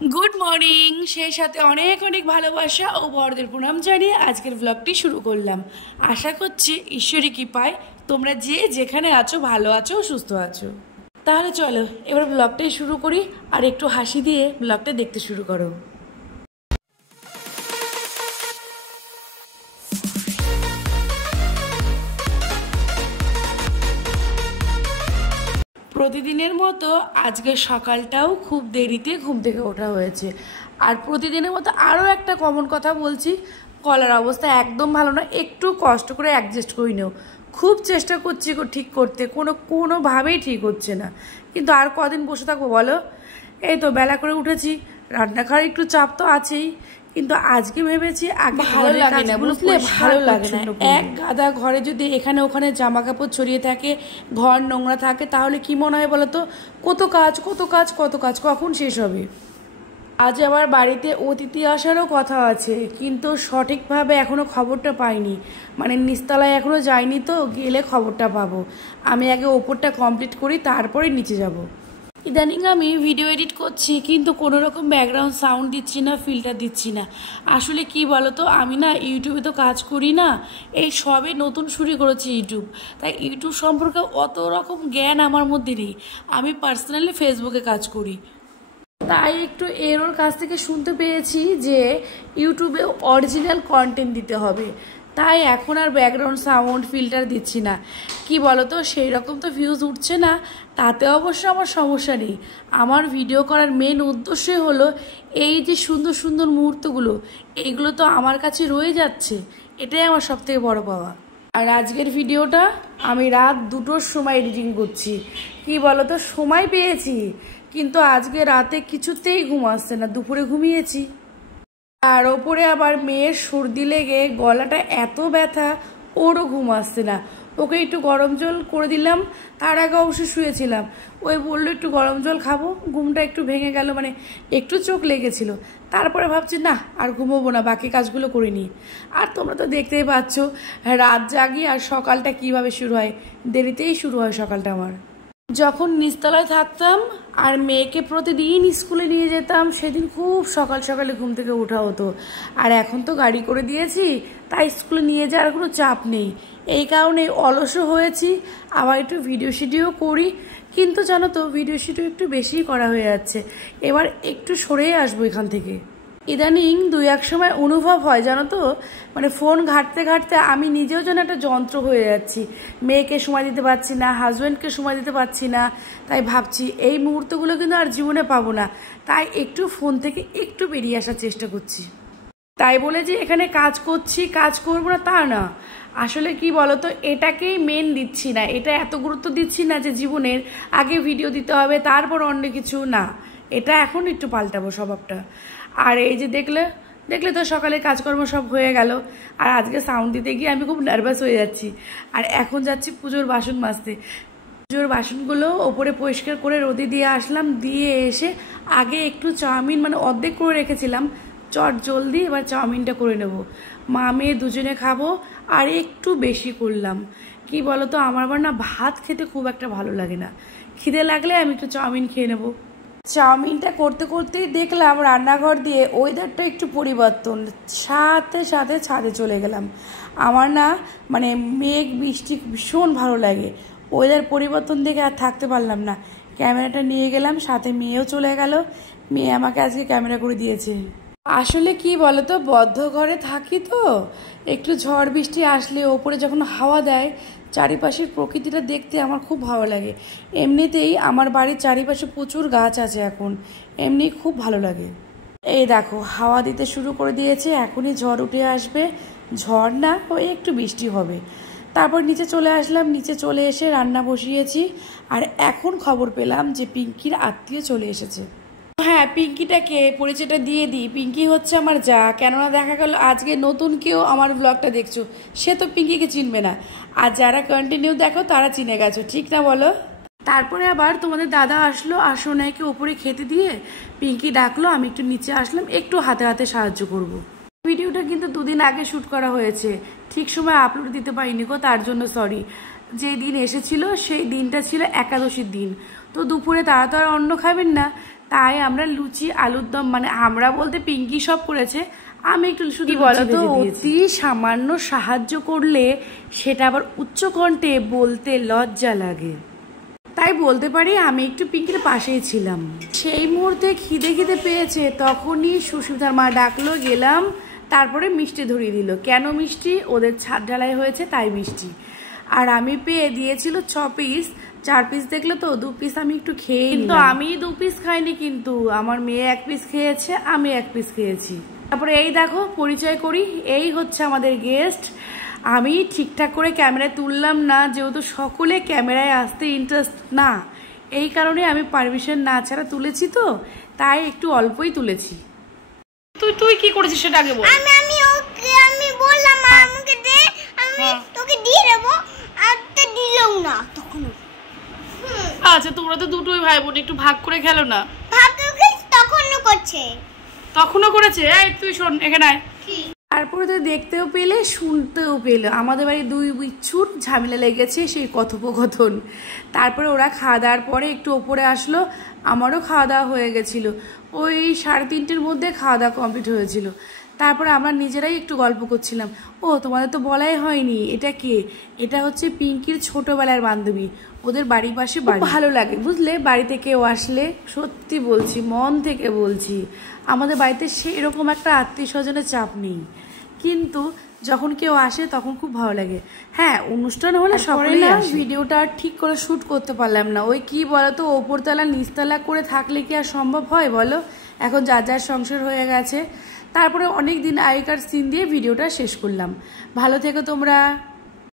Good morning. সেই সাথে অনেক অনেক ভালোবাসা ও বড়দের প্রণাম জানিয়ে আজকের ব্লগটি শুরু করলাম। আশা করছি ঈশ্বরী কৃপায় তোমরা যে যেখানে আছো ভালো আছো, সুস্থ আছো। তাহলে চলো এবার ব্লগটাই শুরু করি, আর একটু হাসি দিয়ে ব্লগটা দেখতে শুরু করো। প্রতিদিনের মতো আজকে সকালটাও খুব দেরিতে ঘুম থেকে ওঠা হয়েছে। আর প্রতিদিনের মতো আরও একটা কমন কথা বলছি, গলার অবস্থা একদম ভালো না, একটু কষ্ট করে অ্যাডজাস্ট করে নিও। খুব চেষ্টা করছি ঠিক করতে, কোনোভাবেই ঠিক হচ্ছে না, কিন্তু আর কদিন বসে থাকবো বলো। এই তো বেলা করে উঠেছি, রান্নাঘরে একটু চাপ তো আছেই, কিন্তু আজকে ভেবেছি আগে ভালো লাগে না, বুঝলে, ভালো লাগে না। এক গাদা ঘরে যদি এখানে ওখানে জামা কাপড় ছড়িয়ে থাকে, ঘর নোংরা থাকে, তাহলে কি মনে হয় বলো তো, কত কাজ কত কাজ কত কাজ, কখন শেষ হবে। আজ আবার বাড়িতে অতিথি আসারও কথা আছে, কিন্তু সঠিকভাবে এখনও খবরটা পাইনি, মানে নিচতলায় এখনও যাইনি, তো গেলে খবরটা পাবো। আমি আগে ওপরটা কমপ্লিট করি, তারপরে নিচে যাব। ইদানিং আমি ভিডিও এডিট করছি, কিন্তু কোনো রকম ব্যাকগ্রাউন্ড সাউন্ড দিচ্ছি না, ফিল্টার দিচ্ছি না। আসলে কি বলো তো, আমি না ইউটিউবে তো কাজ করি না, এই সবে নতুন শুরু করেছি ইউটিউব, তাই ইউটিউব সম্পর্কে অত রকম জ্ঞান আমার মধ্যে নেই। আমি পার্সোনালি ফেসবুকে কাজ করি, তাই একটু এর কাছ থেকে শুনতে পেয়েছি যে ইউটিউবে অরিজিনাল কন্টেন্ট দিতে হবে, তাই এখন আর ব্যাকগ্রাউন্ড সাউন্ড ফিল্টার দিচ্ছি না। কি বলো তো, সেই রকম তো ভিউজ উঠছে না, তাতে অবশ্য আমার সমস্যা নেই। আমার ভিডিও করার মেন উদ্দেশ্যই হলো এই যে সুন্দর সুন্দর মুহূর্তগুলো, এইগুলো তো আমার কাছে রয়ে যাচ্ছে, এটাই আমার সবথেকে বড় পাওয়া। আর আজকের ভিডিওটা আমি রাত 2টোর সময় এডিটিং করছি। কি বলো তো, সময় পেয়েছি, কিন্তু আজকে রাতে কিছুতেই ঘুম আসছে না, দুপুরে ঘুমিয়েছি, আর ওপরে আবার মেয়ের সর্দি লেগে গলাটা এত ব্যথা, ওরও ঘুম আসছে না। ওকে একটু গরম জল করে দিলাম, তার আগে অবশ্যই শুয়েছিলাম, ওই বললো একটু গরম জল খাবো, ঘুমটা একটু ভেঙে গেল, মানে একটু চোখ লেগেছিল। তারপরে ভাবছি না আর ঘুমোবো না, বাকি কাজগুলো করে নিই। আর তোমরা তো দেখতেই পাচ্ছ রাত জাগি আর সকালটা কিভাবে শুরু হয়, দেরিতেই শুরু হয় সকালটা আমার। যখন নিচতলায় থাকতাম আর মেয়েকে প্রতিদিন স্কুলে নিয়ে যেতাম, সেদিন খুব সকাল সকালে ঘুম থেকে ওঠা হতো। আর এখন তো গাড়ি করে দিয়েছি, তাই স্কুলে নিয়ে যাওয়ার কোনো চাপ নেই, এই কারণে অলসও হয়েছি। আবার একটু ভিডিও শিডিও করি, কিন্তু জানো তো ভিডিও শিডিও একটু বেশিই করা হয়ে যাচ্ছে, এবার একটু সরেই আসবো এখান থেকে। ইদানিং 2-1 সময় অনুভব হয় জানো তো, মানে ফোন ঘাঁটতে ঘাঁটতে আমি নিজেও যেন একটা যন্ত্র হয়ে যাচ্ছি, মেয়েকে সময় দিতে পারছি না, হাজব্যান্ডকে সময় দিতে পারছি না। তাই ভাবছি এই মুহূর্তগুলো কিন্তু আর জীবনে পাবো না, তাই একটু ফোন থেকে একটু বেরিয়ে আসার চেষ্টা করছি। তাই বলে যে এখানে কাজ করছি কাজ করবো না তা না, আসলে কি বলতো, এটাকেই মেন দিচ্ছি না, এটা এত গুরুত্ব দিচ্ছি না যে জীবনের আগে ভিডিও দিতে হবে তারপর অন্য কিছু না, এটা এখন একটু পাল্টাবো স্বভাবটা। আর এই যে দেখলে তো সকালে কাজকর্ম সব হয়ে গেল, আর আজকে সাউন্ড দিতে গিয়ে আমি খুব নার্ভাস হয়ে যাচ্ছি। আর এখন যাচ্ছি পুজোর বাসন মাজতে, পুজোর বাসনগুলো ওপরে পরিষ্কার করে রোদে দিয়ে আসলাম, দিয়ে এসে আগে একটু চাউমিন মানে অর্ধেক করে রেখেছিলাম, চট জলদি এবার চাউমিনটা করে নেব, মা মেয়ে দুজনে খাবো। আর একটু বেশি করলাম, কি বলতো, আমার আবার না ভাত খেতে খুব একটা ভালো লাগে না, খিদে লাগলে আমি একটু চাউমিন খেয়ে নেবো। চাউমিনটা করতে করতেই দেখলাম রান্নাঘর দিয়ে ওয়েদারটা একটু পরিবর্তন, সাথে সাথে ছাদে চলে গেলাম। আমার না মানে মেঘ বৃষ্টি ভীষণ ভালো লাগে, ওয়েদার পরিবর্তন দেখে আর থাকতে পারলাম না, ক্যামেরাটা নিয়ে গেলাম, সাথে মেয়েও চলে গেল, মেয়ে আমাকে আজকে ক্যামেরা করে দিয়েছে। আসলে কি বলতো, বদ্ধ ঘরে থাকি তো, একটু ঝড় বৃষ্টি আসলে ওপরে যখন হাওয়া দেয়, চারিপাশের প্রকৃতিটা দেখতে আমার খুব ভালো লাগে। এমনিতেই আমার বাড়ির চারিপাশে প্রচুর গাছ আছে এখন, এমনি খুব ভালো লাগে। এই দেখো হাওয়া দিতে শুরু করে দিয়েছে, এখনই ঝড় উঠে আসবে, ঝড় না ওই একটু বৃষ্টি হবে। তারপর নিচে চলে আসলাম, নিচে চলে এসে রান্না বসিয়েছি। আর এখন খবর পেলাম যে পিঙ্কির আত্মীয় চলে এসেছে। হ্যাঁ, পিঙ্কিটাকে পরিচয়টা দিয়ে দিই, পিঙ্কি হচ্ছে আমার যা, কেননা দেখা গেল আজকে নতুন কেউ আমার ব্লগটা দেখছো, সে তো পিঙ্কিকে চিনবে না, আর যারা কন্টিনিউ দেখো তারা চিনে গেছো, ঠিক না বলো। তারপরে আবার তোমাদের দাদা আসলো, আর সোনাইকে ওপরে খেতে দিয়ে পিঙ্কি ডাকলো, আমি একটু নিচে আসলাম, একটু হাতে হাতে সাহায্য করব। ভিডিওটা কিন্তু 2 দিন আগে শ্যুট করা হয়েছে, ঠিক সময় আপলোড দিতে পারিনি গো, তার জন্য সরি। যেই দিন এসেছিল সেই দিনটা ছিল একাদশীর দিন, তো দুপুরে তারা তো আর অন্ন খাবেন না, তাই আমরা লুচি আলুর দম মানে আমরা বলতে পিঙ্কি সব করেছে, আমি একটু শুধু বলতো অতি সামান্য সাহায্য করলে সেটা আবার উচ্চকণ্ঠে বলতে লজ্জা লাগে, তাই বলতে পারি আমি একটু পিঙ্কির পাশেই ছিলাম। সেই মুহূর্তে খিদে খিদে পেয়েছে, তখনই সুস্মিতার মা ডাকলো, গেলাম, তারপরে মিষ্টি ধরিয়ে দিল। কেন মিষ্টি? ওদের ছাদ ঢালাই হয়েছে তাই মিষ্টি। আর আমি পেয়ে দিয়েছিল 6 পিস, 4 পিস দেখলে তো 2 পিস আমি একটু খেয়ে, কিন্তু আমি 2 পিস খাইনি, কিন্তু আমার মেয়ে 1 পিস খেয়েছে, আমি 1 পিস খেয়েছি। তারপরে এই দেখো পরিচয় করি, এই হচ্ছে আমাদের গেস্ট। আমি ঠিকঠাক করে ক্যামেরায় তুললাম না, যেহেতু সকলে ক্যামেরায় আসতে ইন্টারেস্ট না, এই কারণে আমি পারমিশন না ছাড়া তুলেছি, তো তাই একটু অল্পই তুলেছি। তুই কি করেছিস সেটা আগে বল। আমি বললাম আমাকে দে, আমি তোকে দিয়ে দেব, আর তো দিলও না তখন। আচ্ছা তোমরা তো দুটোই ভাই বোন, একটু ভাগ করে খেলো না। ভাগ করে তখনও করেছে। এই তুই শোন এখানে আয়। তারপরে তো দেখতেও পেলে শুনতেও পেলে আমাদের বাড়ি 2 বিচ্ছুর ঝামেলা লেগেছে, সেই কথোপকথন। তারপরে ওরা খাওয়া দাওয়ার পরে একটু ওপরে আসলো, আমারও খাওয়া দাওয়া হয়ে গেছিলো, ওই 3:30-র মধ্যে খাওয়া দাওয়া কমপ্লিট হয়েছিল। তারপরে আমরা নিজেরাই একটু গল্প করছিলাম। ও তোমাদের তো বলাই হয়নি, এটা কে? এটা হচ্ছে পিঙ্কির ছোটবেলার বান্ধবী, ওদের বাড়ির পাশে বাড়ি। ভালো লাগে বুঝলে, বাড়িতে কেউ আসলে, সত্যি বলছি, মন থেকে বলছি, আমাদের বাড়িতে সেরকম একটা আত্মীয় স্বজনের চাপ নেই, কিন্তু যখন কেউ আসে তখন খুব ভালো লাগে। হ্যাঁ, অনুষ্ঠান হলে সকলেই আসে। ভিডিওটা ঠিক করে শ্যুট করতে পারলাম না, ওই কি বলতো, ওপরতলা নিচতলা করে থাকলে কি আর সম্ভব হয় বলো? এখন যার যার সংসার হয়ে গেছে। তারপরে অনেক দিন আগেকার সিন দিয়ে ভিডিওটা শেষ করলাম। ভালো থেকো তোমরা।